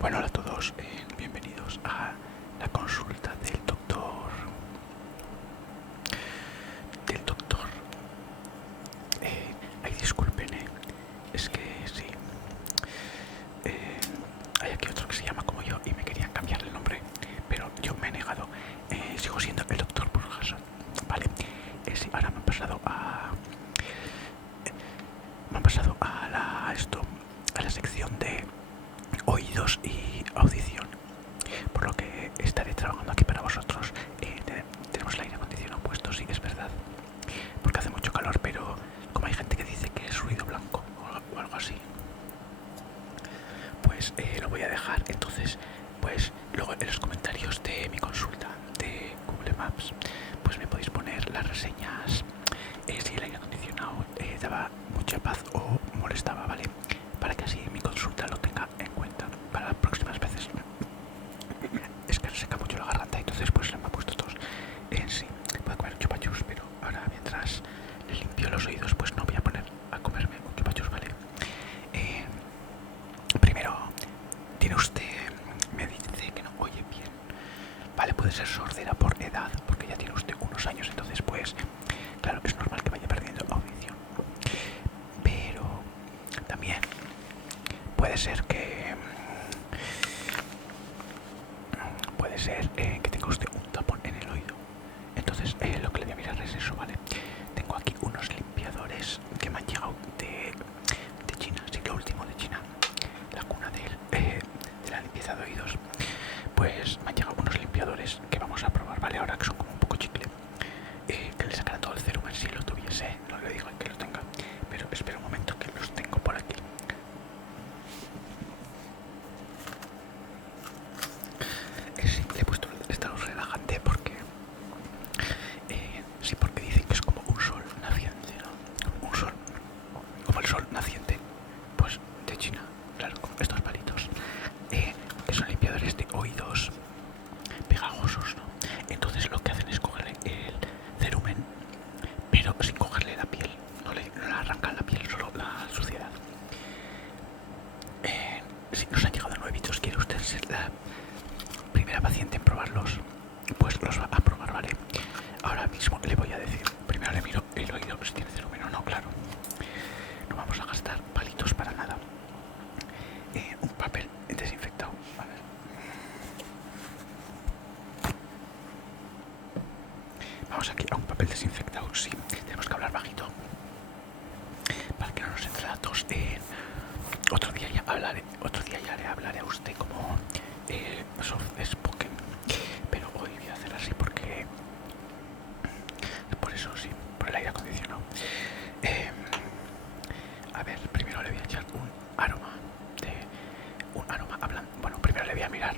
Bueno, hola a todos, bienvenidos a la consulta del doctor. Del doctor. Ay, disculpen, es que sí. Hay aquí otro que se llama como yo y me querían cambiar el nombre, pero yo me he negado. Sigo siendo el doctor Burjas. Vale, sí, ahora me han pasado a. A la sección de oídos y audición, por lo que estaré trabajando aquí para vosotros. Tenemos el aire acondicionado puesto, sí, es verdad, porque hace mucho calor, pero como hay gente que dice que es ruido blanco o algo así, pues lo voy a dejar. Entonces, pues luego en los comentarios de mi consulta de Google Maps, pues me podéis poner las reseñas, si el aire acondicionado daba mucha paz o molestaba, ¿vale? Para que así mi consulta lo tenga en cuenta para las próximas veces. Es que seca mucho la garganta, entonces pues me ha puesto tos. Sí, voy a comer chupachus, pero ahora mientras le limpio los oídos, pues no voy a poner a comerme un chupachus, ¿vale? Primero, tiene usted, me dice que no oye bien. Vale, puede ser sordera por edad, porque ya tiene usted unos años, entonces pues, claro, es normal que vaya perdiendo audición. Pero también puede ser que que tenga usted un tapón en el oído. Entonces lo que le voy a mirar es eso, ¿vale? Tengo aquí unos limpiadores que me han llegado de China, sí, lo último de China, la cuna de la limpieza de oídos. Pues me han llegado unos limpiadores que vamos a probar, ¿vale? Ahora que son como un poco chicle, que le sacará todo el cerumen si lo tuviese, no le digo que lo tenga, pero espera un momento que los tengo por aquí. Sí, le he puesto esta luz relajante porque sí, porque dicen que es como un sol naciente, ¿no? Como un sol, como el sol naciente, pues de China, claro, con estos palitos, que son limpiadores de oídos pegajosos, ¿no? Entonces lo que hacen es cogerle el cerumen, pero sin cogerle la piel, no le arrancan la piel, solo la suciedad. Si nos han llegado nuevitos, ¿quiere usted ser la primera paciente en probarlos? Pues los va a probar, ¿vale? Ahora mismo le voy a decir, primero le miro el oído si tiene cerumen o no, claro. No vamos a gastar palitos para nada. Un papel desinfectado, a ver. Vamos aquí a un papel desinfectado, sí. Tenemos que hablar bajito para que no nos entre la tos. Otro día ya le hablaré a usted como soft spoken, pero hoy voy a hacer así porque por eso sí, por el aire acondicionado. A ver, primero le voy a echar un aroma hablando. Bueno, primero le voy a mirar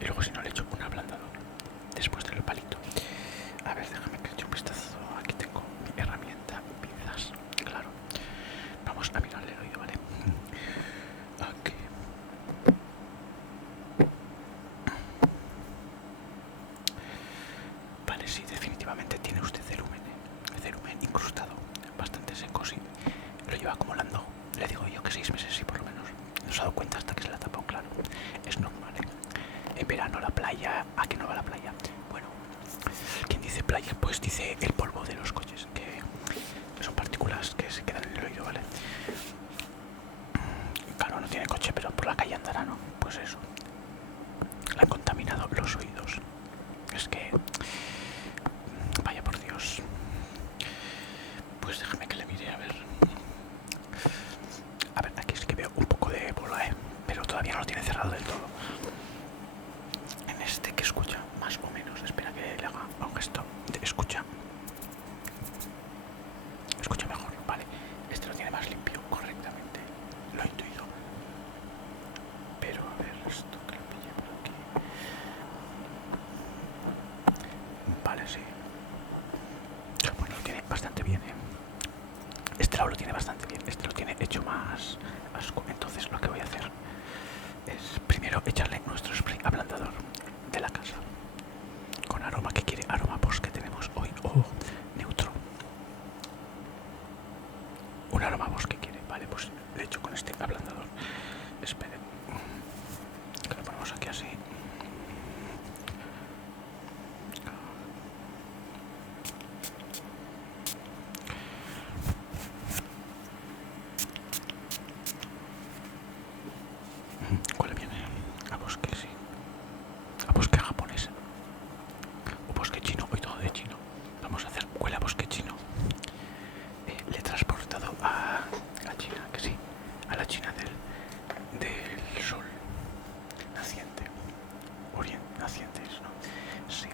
y luego si no le echo un ablandador después del palito. A ver, déjame que eche un vistazo. Aquí tengo mi herramienta, pinzas, claro. Vamos a mirarle el oído, ¿vale? Aquí. Vale, sí, definitivamente tiene usted cerumen incrustado, bastante seco, sí. Lo lleva acumulando, le digo yo que 6 meses, sí, por lo menos. No se ha dado cuenta hasta que se la tapó, claro. Es normal, En verano la playa, ¿a qué no va la playa? Bueno, ¿quién dice playa? Pues dice el polvo de los coches, que son partículas que se quedan en el oído, ¿vale? Claro, no tiene coche, pero por la calle andará, ¿no? Pues eso. Le han contaminado los oídos. Es que... Vaya por Dios. Pues déjame que le mire, a ver. A ver, aquí sí que veo un poco de bola, pero todavía no lo tiene cerrado del todo. En este que escucha, más o menos. Espera que le haga un gesto de escucha. Escucha mejor, vale. Este lo tiene más limpio, correctamente. Lo he intuido. Pero a ver, esto que lo pille por aquí. Vale, sí. Bueno, lo tiene bastante bien, Este lado lo tiene bastante bien. Este lo tiene hecho más asco. Entonces lo que voy a hacer es primero echarle nuestro spray ablandador de la casa. Con aroma, que quiere aroma bosque tenemos hoy. O neutro. Un aroma bosque quiere. Vale, pues le echo con este ablandador. Esperen. Que lo que así. ¿Cuál viene? A bosque, sí. A bosque japonés. O bosque chino, hoy todo de chino. Vamos a hacer huele a bosque chino. Le he transportado a China, que sí. A la China del sol naciente. Nacientes, ¿no? Sí.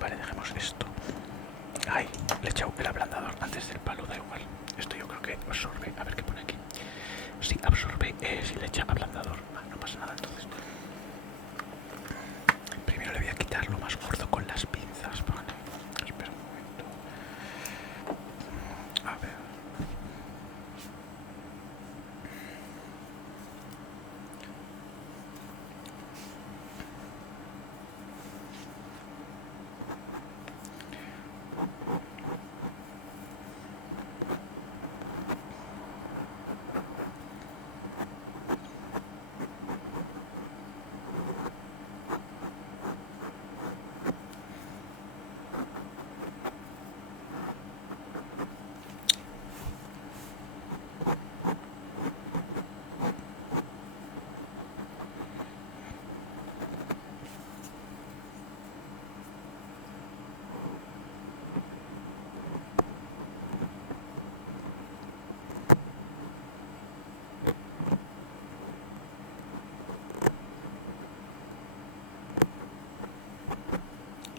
Vale, dejemos esto. Ay, le he echado el ablandador antes del palo, da igual. Esto yo creo que absorbe. A ver qué pone aquí. Sí, absorbe, si le echa ablandador. No pasa nada entonces. Primero le voy a quitar lo más gordo con las pinzas. Vale. Espera un momento. A ver.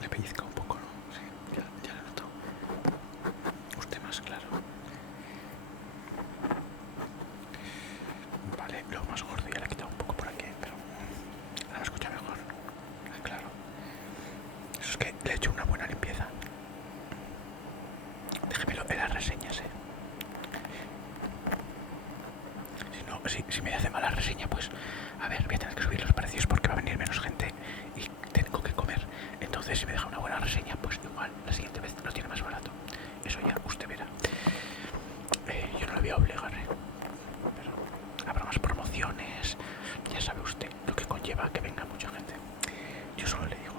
Le pellizca un poco, ¿no? Sí, ya lo noto. Usted más claro. Vale, lo más gordo ya le he quitado un poco por aquí, pero ahora me escucha mejor. Claro. Eso es que le he hecho una buena limpieza. Déjemelo en las reseñas, Si me hace mala reseña, pues a ver, voy a tener que subir los precios porque va a venir menos gente y tengo que comer. Entonces, si me deja una buena reseña, pues igual la siguiente vez lo tiene más barato. Eso ya usted verá. Yo no le voy a obligar, pero habrá más promociones. Ya sabe usted lo que conlleva que venga mucha gente. Yo solo le digo.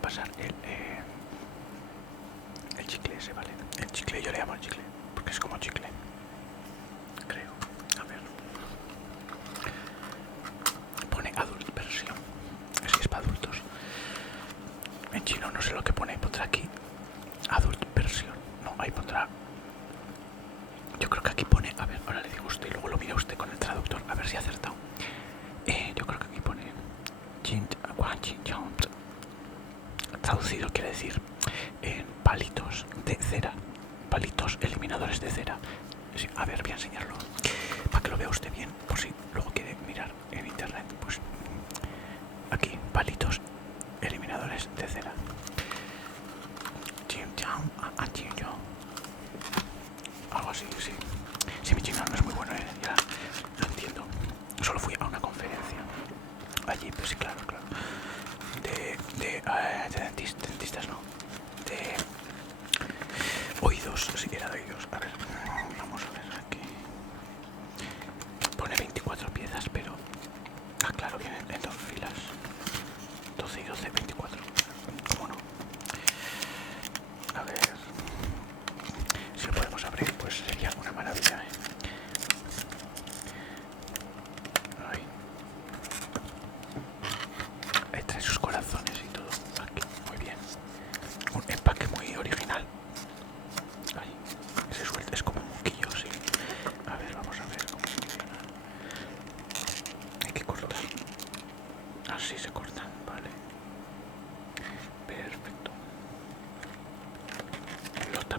Pasar el chicle ese, ¿vale? El chicle, yo le llamo el chicle, porque es como chicle, creo. A ver. Pone adult versión. Así es para adultos. En chino no sé lo que pone, pondrá aquí adult versión. No, ahí pondrá. Yo creo que aquí pone, a ver, ahora le digo a usted, luego lo mira usted con el traductor, a ver si ha acertado. Yo creo que aquí pone traducido quiere decir palitos de cera, palitos eliminadores de cera. Sí, a ver, voy a enseñarlo para que lo vea usted bien, por si luego quiere mirar en internet. Pues aquí, palitos eliminadores de cera. Algo así, sí. Sí, mi chino no es muy bueno, ya lo entiendo. Solo fui a una conferencia allí, pues sí, claro. De dentistas, no. De oídos, sí, era de oídos. A ver, vamos a ver aquí. Pone 24 piezas, pero... Ah, claro, vienen en 2 filas. 12 y 12, 24. ¿Cómo no? A ver... Si lo podemos abrir, pues sería una maravilla, Ahí. Ahí trae sus corazones y todo.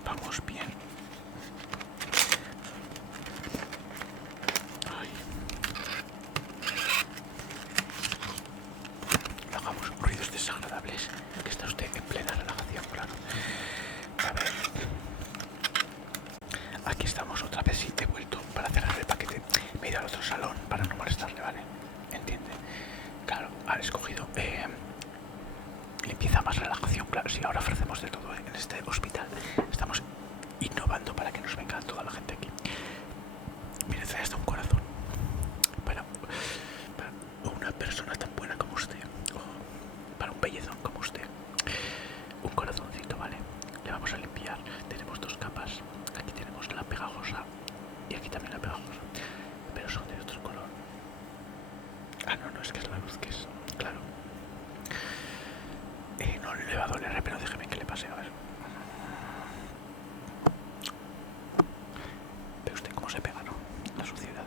Vamos bien. Ay. No hagamos ruidos desagradables, que está usted en plena relajación, claro. A ver. Aquí estamos otra vez, sí, he vuelto para cerrar el paquete. Me he ido al otro salón para no molestarle, ¿vale? ¿Entiende? Claro, ha escogido limpieza más relajación, claro, sí, ahora ofrecemos de todo en este hospital. Estamos innovando para que nos venga toda la gente aquí. Mire, trae hasta un corazón para una persona tan buena como usted, o para un bellezón como usted. Un corazoncito, ¿vale? Le vamos a limpiar. Tenemos dos capas. Aquí tenemos la pegajosa y aquí también la pegajosa, pero son de otro color. Ah, no, es que es la luz que es, claro. No le va a doler, pero déjeme que le pase, a ver. Ve usted cómo se pega, ¿no? La suciedad.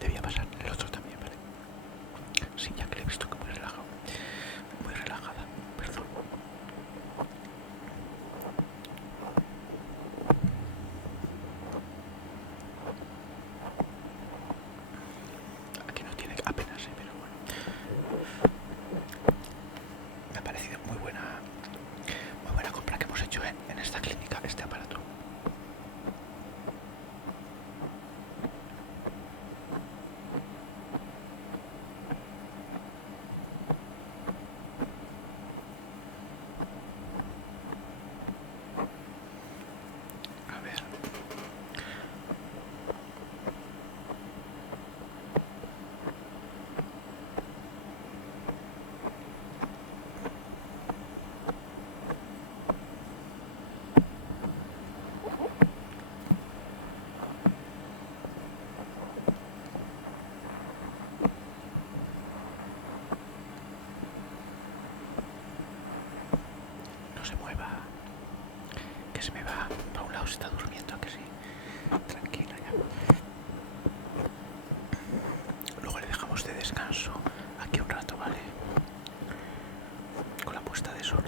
Le voy a pasar el otro también, ¿vale? Sí, ya que le he visto que muy relajado. Muy relajada, perdón. Aquí no tiene apenas, pero bueno. Me ha parecido muy buena compra que hemos hecho en esta clínica, este aparato. A ver. No se mueva, que se me va. Para un lado se está durmiendo, que sí. Tranquila ya. Luego le dejamos de descanso aquí un rato, ¿vale? Con la puesta de sol.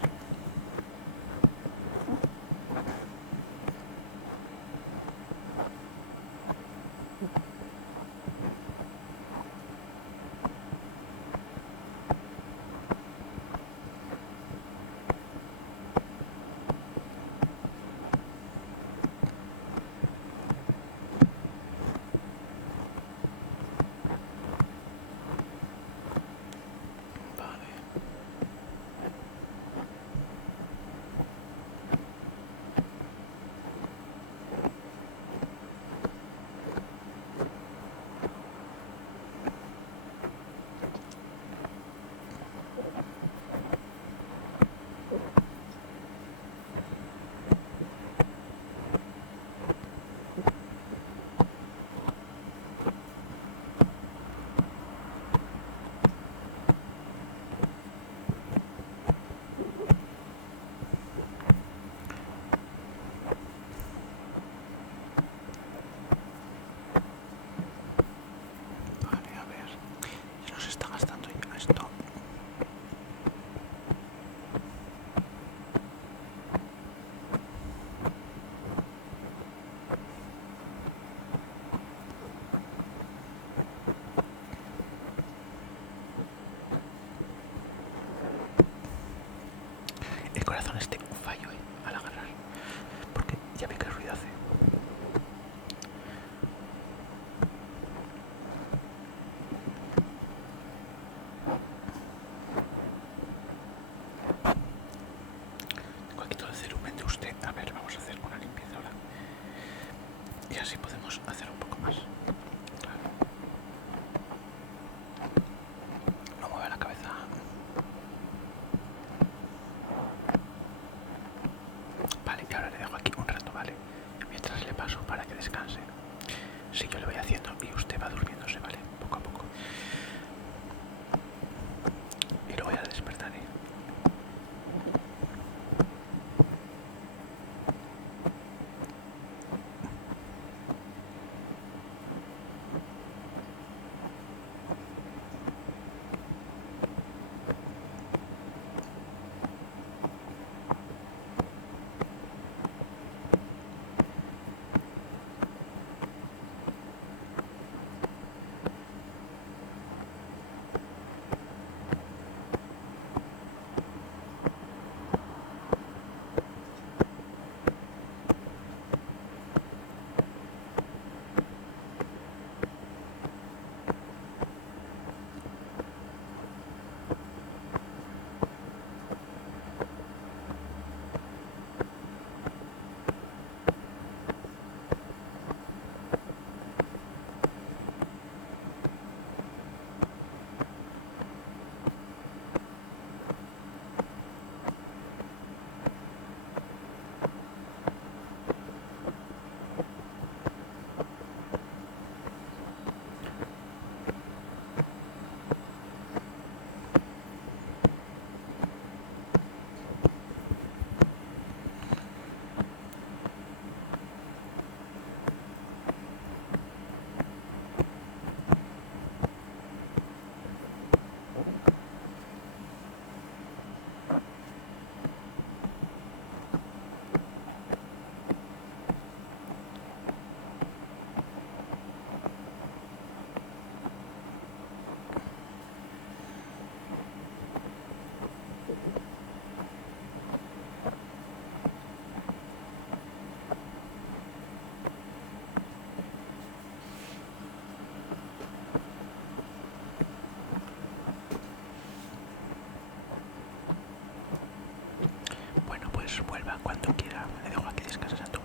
pues vuelva cuando quiera. Le dejo aquí descansando